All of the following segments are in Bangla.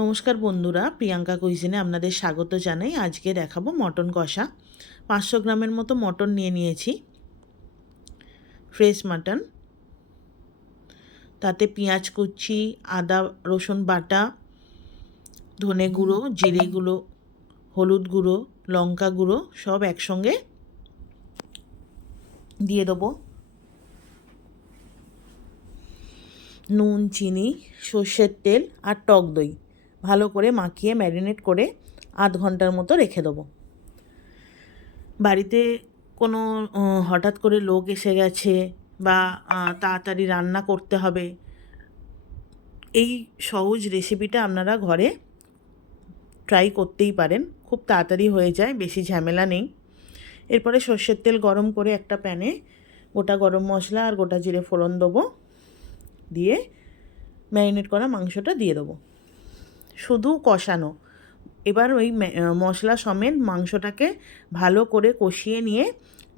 নমস্কার বন্ধুরা, প্রিয়াঙ্কা কুইজিনে আপনাদের স্বাগত জানাই। আজকে দেখাবো মটন কষা। 500 গ্রামের মতো মটন নিয়ে নিয়েছি, ফ্রেশ মাটন। তাতে পেঁয়াজ কুচি, আদা রসুন বাটা, ধনে গুঁড়ো, জিরে গুঁড়ো, হলুদ গুঁড়ো, লঙ্কা গুঁড়ো সব একসঙ্গে দিয়ে দেবো। নুন, চিনি, সর্ষের তেল আর টক দই ভালো করে মাখিয়ে ম্যারিনেট করে আধ ঘন্টার মতো রেখে দেবো। বাড়িতে কোনো হঠাৎ করে লোক এসে গেছে বা তাড়াতাড়ি রান্না করতে হবে, এই সহজ রেসিপিটা আপনারা ঘরে ট্রাই করতেই পারেন। খুব তাড়াতাড়ি হয়ে যায়, বেশি ঝামেলা নেই। এরপরে সর্ষের তেল গরম করে একটা প্যানে গোটা গরম মশলা আর গোটা জিরে ফোড়ন দেবো, দিয়ে ম্যারিনেট করা মাংসটা দিয়ে দেবো, শুধু কষানো। এবার ওই মশলা সমেত মাংসটাকে ভালো করে কষিয়ে নিয়ে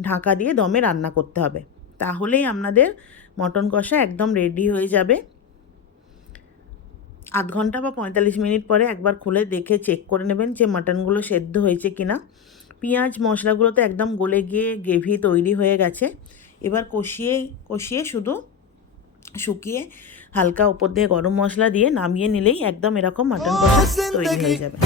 ঢাকা দিয়ে দমে রান্না করতে হবে, তাহলেই আপনাদের মটন কষা একদম রেডি হয়ে যাবে। আধ ঘন্টা বা 45 মিনিট পরে একবার খুলে দেখে চেক করে নেবেন যে মাটনগুলো সেদ্ধ হয়েছে কি না। পেঁয়াজ মশলাগুলো তো একদম গলে গিয়ে গ্রেভি তৈরি হয়ে গেছে। এবার কষিয়ে কষিয়ে শুধু শুকিয়ে হালকা উপর দিয়ে গরম মশলা দিয়ে নামিয়ে নিলেই একদম এরকম মাটন কষা তৈরি হয়ে যাবে।